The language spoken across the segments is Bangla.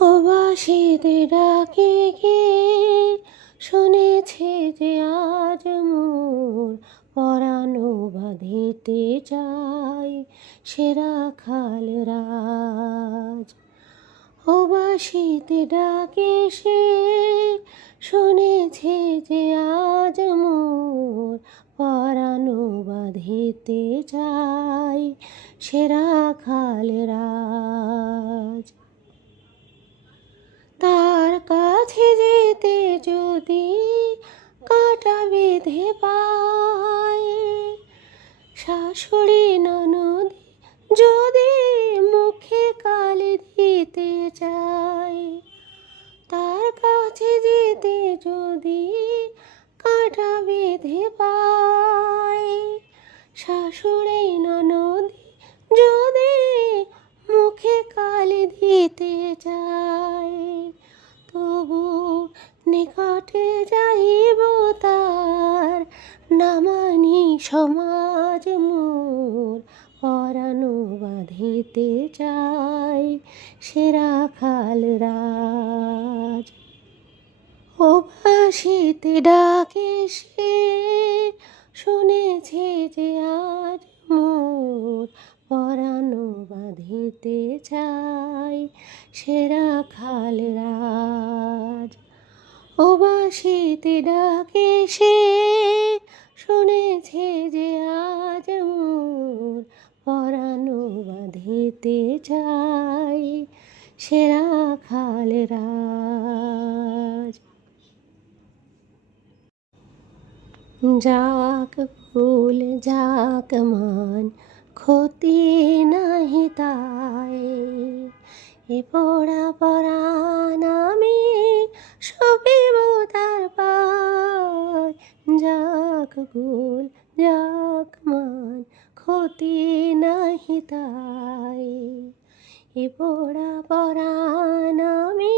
প্রবাসীতে ডাকে কে শুনেছে যে আজ মোর পরানো বাঁধিতে চাই সেরা খাল রাজ। প্রবাসীতে ডাকে সে। শুনেছে যে আজ মোর পরানো বাঁধিতে চাই সেরা খাল রাজ। শাশুড়ি ননদি, যদি মুখে কালি দিতে চায় তার কাছে যেতে যদি কাটা বেঁধে পায় শাশুড়ি ননদি, যদি মুখে কালি দিতে চায় বাঁধিতে চাই সেরা খাল রাজ। ও ভাসিতে ডাকে সে, শুনেছে যে আজ মোর পরানো বাঁধিতে চাই সেরা খাল রাজ। ও বাসিতে ডাকে সে, শুনেছে যে আজ মোর পরানো বাঁধিতে চাই সেরা খাল রাজ। যাক ফুল, যাক মান, ক্ষতি নাহি তাই। এ পড়া পরাণ আমি সবিব তার পায় যাক ফুল, যাক মান ক্ষতি নাহি তাই। এ পড়া পরাণ আমি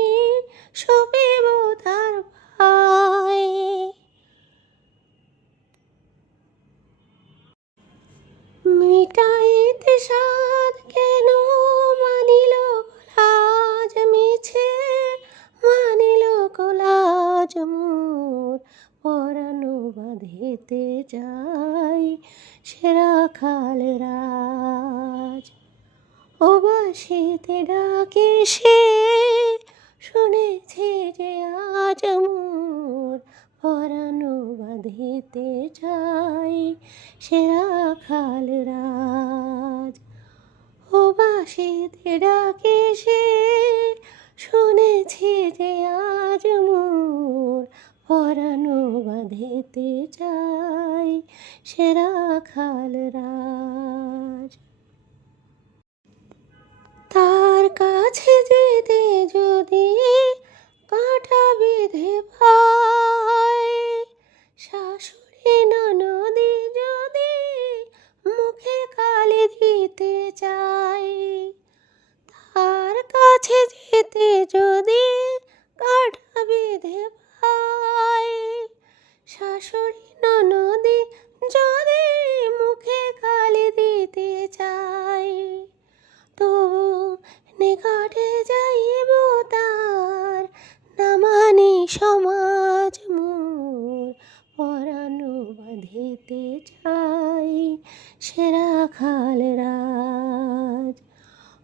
সবিব তার পায় মিটাইতে সাদ কেন মানিল কোলাজ মিছে, মানিল কোলাজ মোর পরানো বাঁধিতে যাই সেরা খাল রাজ। ও বাসিতে ডাকে সে, শুনেছে যে আজ মোর পরানো বাঁধিতে চাই সেরা খাল রাজ। ও বাসিতে ডাকে সে, শুনেছে যে আজ মোর পরানো বাঁধিতে চাই সেরা খাল রাজ। তার কাছে যেতে যদি কাটা বেঁধে পায়, শাশুড়ি ননদি যদি মুখে কালি দিতে চাই তার কাছে যেতে যদি কাটা বেঁধে পায়, শাশুড়ি ননদি সমাজ মোর পরানো বাঁধিতে চাই সেরা খাল রাজ।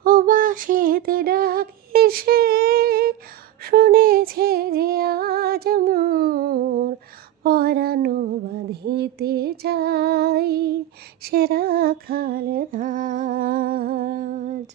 ও বাসিতে ডাকে সে শুনেছে যে আজ মোর পরানো বাঁধিতে চাই সেরা খাল রাজ।